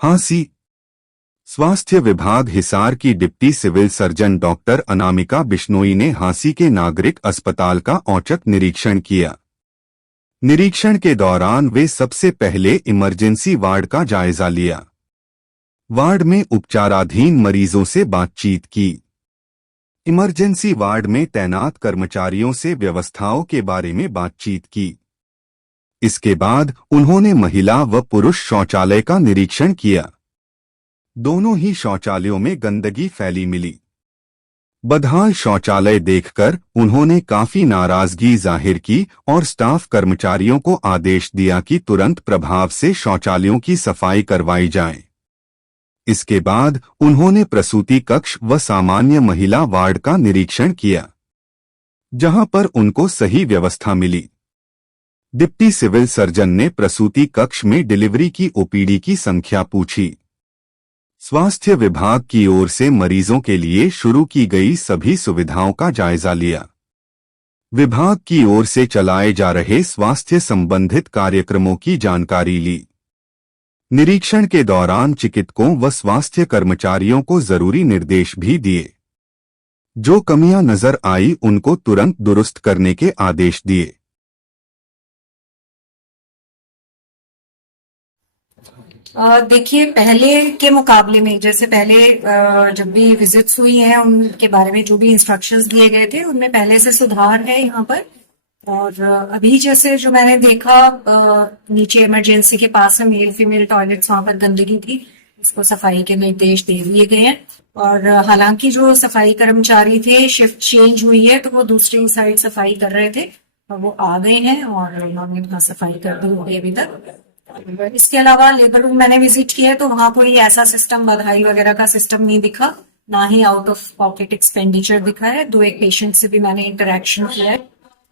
हाँसी। स्वास्थ्य विभाग हिसार की deputy civil surgeon doctor Anamika Bishnoi ने हाँसी के नागरिक अस्पताल का औचक निरीक्षण किया। निरीक्षण के दौरान वे सबसे पहले इमरजेंसी वार्ड का जायजा लिया। वार्ड में उपचाराधीन मरीजों से बातचीत की। इमरजेंसी वार्ड में तैनात कर्मचारियों से व्यवस्थाओं के बारे में बातचीत की। इसके बाद उन्होंने महिला व पुरुष शौचालय का निरीक्षण किया। दोनों ही शौचालयों में गंदगी फैली मिली। बदहाल शौचालय देखकर उन्होंने काफी नाराजगी जाहिर की और स्टाफ कर्मचारियों को आदेश दिया कि तुरंत प्रभाव से शौचालयों की सफाई करवाई जाए। इसके बाद उन्होंने प्रसूति कक्ष व सामान्य महिला वार्ड का निरीक्षण किया, जहां पर उनको सही व्यवस्था मिली। डिप्टी सिविल सर्जन ने प्रसूति कक्ष में डिलीवरी की ओपीडी की संख्या पूछी। स्वास्थ्य विभाग की ओर से मरीजों के लिए शुरू की गई सभी सुविधाओं का जायजा लिया। विभाग की ओर से चलाए जा रहे स्वास्थ्य संबंधित कार्यक्रमों की जानकारी ली। निरीक्षण के दौरान चिकित्सकों व स्वास्थ्य कर्मचारियों को जरूरी निर्देश भी दिए। जो कमियां नजर आई उनको तुरंत दुरुस्त करने के आदेश दिए। देखिए, पहले के मुकाबले में जैसे पहले जब भी विजिट्स हुई हैं उनके बारे में जो भी इंस्ट्रक्शंस दिए गए थे उनमें पहले से सुधार है यहाँ पर। और अभी जैसे जो मैंने देखा नीचे इमरजेंसी के पास में मेल फीमेल टॉयलेट्स वहां पर गंदगी थी, इसको सफाई के निर्देश दे दिए गए हैं। और हालांकि जो सफाई कर्मचारी थे शिफ्ट चेंज हुई है तो वो दूसरी साइड सफाई कर रहे थे और वो आ गए हैं और उन्होंने वहां सफाई कर दी होगी अभी तक। इसके अलावा लेबर रूम मैंने विजिट किया है तो वहां कोई ऐसा सिस्टम बधाई वगैरह का सिस्टम नहीं दिखा, ना ही आउट ऑफ पॉकेट एक्सपेंडिचर दिखा है। दो एक पेशेंट से भी मैंने इंटरेक्शन किया है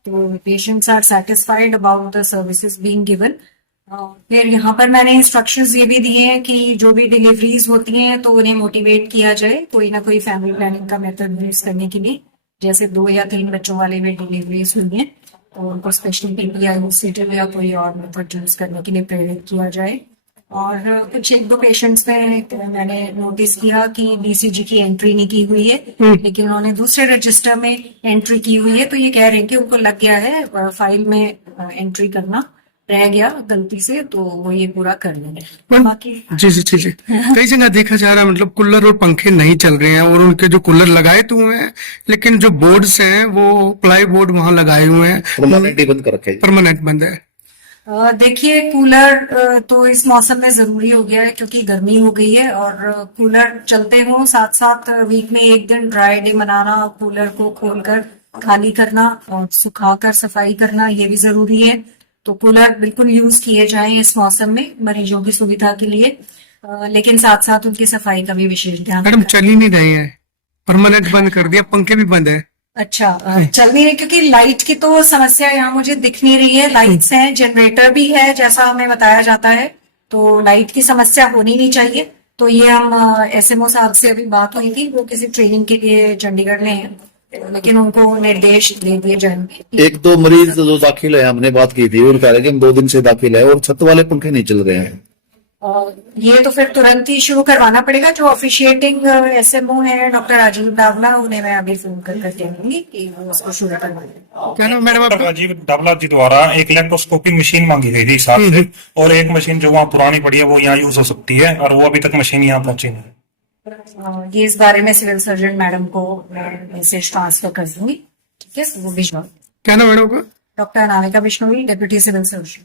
तो patients are satisfied about the services being given. फिर यहाँ पर मैंने इंस्ट्रक्शंस ये भी दिए हैं कि जो भी डिलीवरीज होती हैं तो उन्हें मोटिवेट किया जाए कोई ना कोई फैमिली प्लानिंग का मेथड यूज करने के लिए। जैसे 2 या 3 बच्चों वाले में डिलीवरीज हुई हैं तो उनको स्पेशल पीपीआई सीटर या कोई और मेथड यूज करने के लिए प्रेरित किया जाए। और कुछ 1-2 पेशेंट्स में मैंने नोटिस किया कि बीसीजी की एंट्री नहीं की हुई है, लेकिन उन्होंने दूसरे रजिस्टर में एंट्री की हुई है तो ये कह रहे हैं कि उनको लग गया है फाइल में एंट्री करना रह गया गलती से, तो वो ये पूरा कर लेंगे। बाकी जी कई जगह देखा जा रहा है मतलब कूलर और पंखे नहीं चल रहे हैं और उनके जो कूलर लगाए तो हुए हैं लेकिन जो बोर्ड्स हैं वो प्लाई बोर्ड वहां लगाए हुए हैं, परमानेंट बंद कर रखे हैं। परमानेंट बंद है। देखिए, कूलर तो इस मौसम में जरूरी हो गया है क्योंकि गर्मी हो गई है और कूलर चलते हो साथ साथ वीक में एक दिन ड्राई डे मनाना, कूलर को खोलकर खाली करना और सुखाकर सफाई करना ये भी जरूरी है। तो कूलर बिल्कुल यूज किए जाएं इस मौसम में मरीजों की सुविधा के लिए, लेकिन साथ साथ उनकी सफाई का भी विशेष ध्यान। मैडम चल ही नहीं रही है, परमानेंट बंद कर दिया, पंखे भी बंद है। अच्छा, चल नहीं रही क्योंकि लाइट की तो समस्या यहाँ मुझे दिख नहीं रही है। लाइट्स हैं, जनरेटर भी है जैसा हमें बताया जाता है, तो लाइट की समस्या होनी नहीं चाहिए। तो ये हम एसएमओ साहब से अभी बात हुई थी, वो किसी ट्रेनिंग के लिए चंडीगढ़ में है लेकिन उनको निर्देश दे दिए जाएंगे। 1-2 मरीज जो दाखिल है हमने बात की थी, उनका है कि हम 2 दिन से दाखिल है और छत वाले पंखे नहीं चल रहे हैं। ये तो फिर तुरंत ही शुरू करवाना पड़ेगा। जो ऑफिशिएटिंग एसएमओ है डॉक्टर राजीव डावला, उन्हें मैं अभी फोन कर दूंगी कि वो उसको शुरू करवाएं। क्या नाम मैडम आपका? राजीव डावला जी द्वारा एक लैप्रोस्कोपी मशीन मांगी गई थी हिसाब से, और एक मशीन जो वहाँ पुरानी पड़ी है वो यहाँ यूज हो सकती है और वो अभी तक मशीन यहाँ पहुंची नहीं। ये इस बारे में सिविल सर्जन मैडम को मैं मैसेज ट्रांसफर कर दूंगी, ठीक है, वो भिजवा। क्या नाम मैडम आपका? Doctor Anamika Bishnoi, deputy civil surgeon.